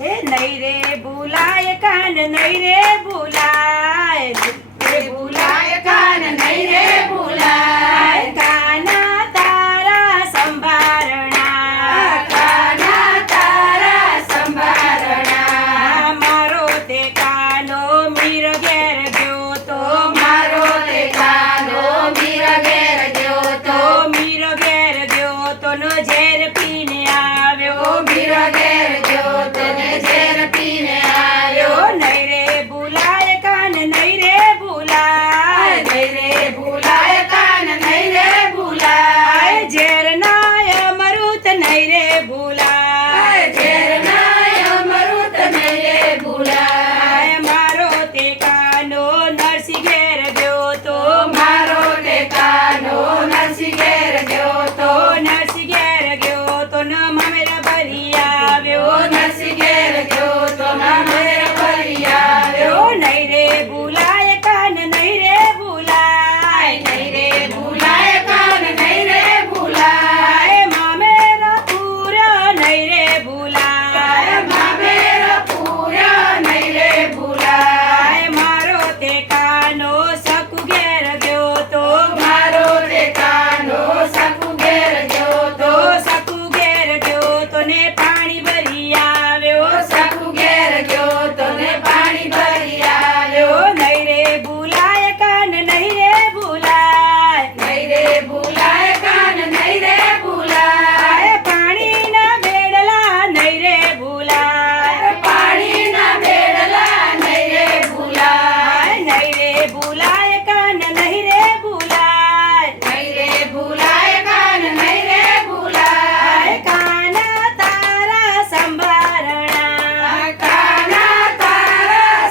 હે નહીં રે ભૂલાય કાન નહીં રે ભૂલાય રે ભૂલાય કાન નહીં રે ભૂલાય કાના તારા સંભારણા કાના તારા સંભારણા મારો તે કાનો મીર ઘેર ગયો તો મારો તે કાનો મીર ઘેર ગયો તો મીર ઘેર ગયો તો નો ઝેર પીને આવ્યો મીર ઘેર ગયો તો ને ઝેર પીને આવ્યો નહીં રે ભૂલાય કાન નહીં રે ભૂલાય નહીં રે ભૂલાય કાન નહીં રે ભૂલાય ઝેર નાય અમૃત નહીં રે ભૂલાય ઝેર નાય અમૃત નહીં રે ભૂલાય મારો તે કાનો નરસિંહ ઘેર ગયો તો મારો તે કાનો નરસિંહ ઘેર ગયો તો નરસિંહ ઘેર ગયો તો ન મામેર ભરી આવ્યો નરસિંહ ઘેર ગયો તો મામેર ભરી આવ્યો નહીં રે ભૂલાય કાન નહીં રે ભૂલાય નહીં રે ભૂલાય કાન નહીં રે ભૂલાય મામેર પૂરા નહીં રે ભૂલાય મામેર પૂરા નહીં રે ભૂલાય મારો તે કાનો સકુ ઘેર ગયો તો મારો તે કાનો સકુ ઘેર ગયો તો સકુ ઘેર ગયો તો ને પાણી ભરી આવ્યો સકુ ઘેર ગયો તો ને પાણી ભરી આવ્યો નહીં રે ભૂલાય કાન નહીં રે ભૂલાય નહીં રે ભૂલાય કાન નહીં રે ભૂલાય પાણીના બેડલા નહીં રે ભૂલાય પાણીના બેડલા નહીં રે ભૂલાય નહીં રે ભૂલાય કાન નહીં રે ભૂલાય નહીં રે ભૂલાય કાન નહીં રે ભૂલાય કાના તારા સંભારણા કાના તારા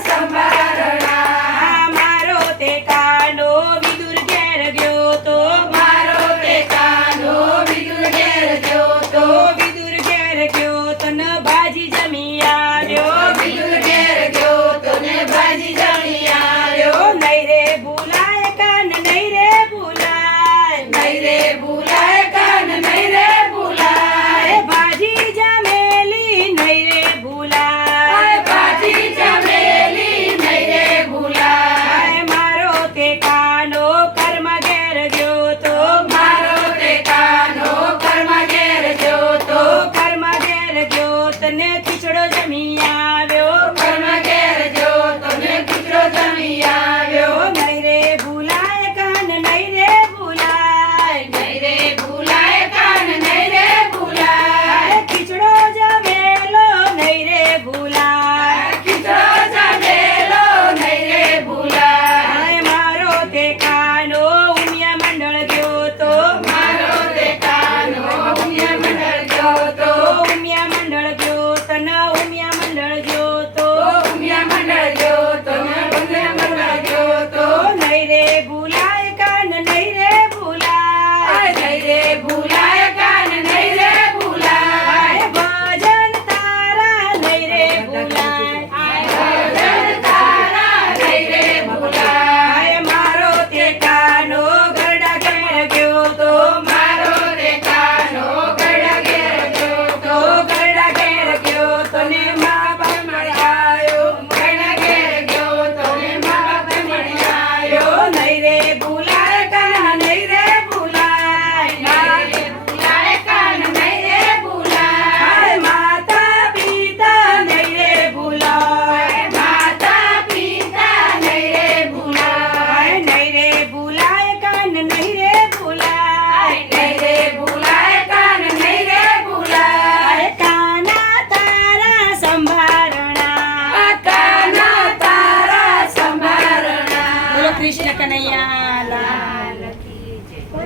સંભારણા મારો તે કાનો વિદુર ઘેર ગયો તો મારો તે કાનો વિદુર ઘેર ગયો તો વિદુર ઘેર ગયો તો ન ભાજી જમી આવ્યો વિદુર ઘેર ગયો તો ને ભાજી જમી આવ્યો નહીં રે ભૂલાય કાન નહીં રે ભૂલાય નહીં રે ભૂલાય કાન નહીં રે ભૂલાય ભાજી જમેલી નહીં રે ભૂલાય ભાજી જમેલી નહીં રે ભૂલાય મારો તે કાનો કર્મ ઘેર ગયો તો મારો તે કાનો કર્મ ઘેર ગયો તો કર્મ ઘેર ગયો તને ખીચડો જમી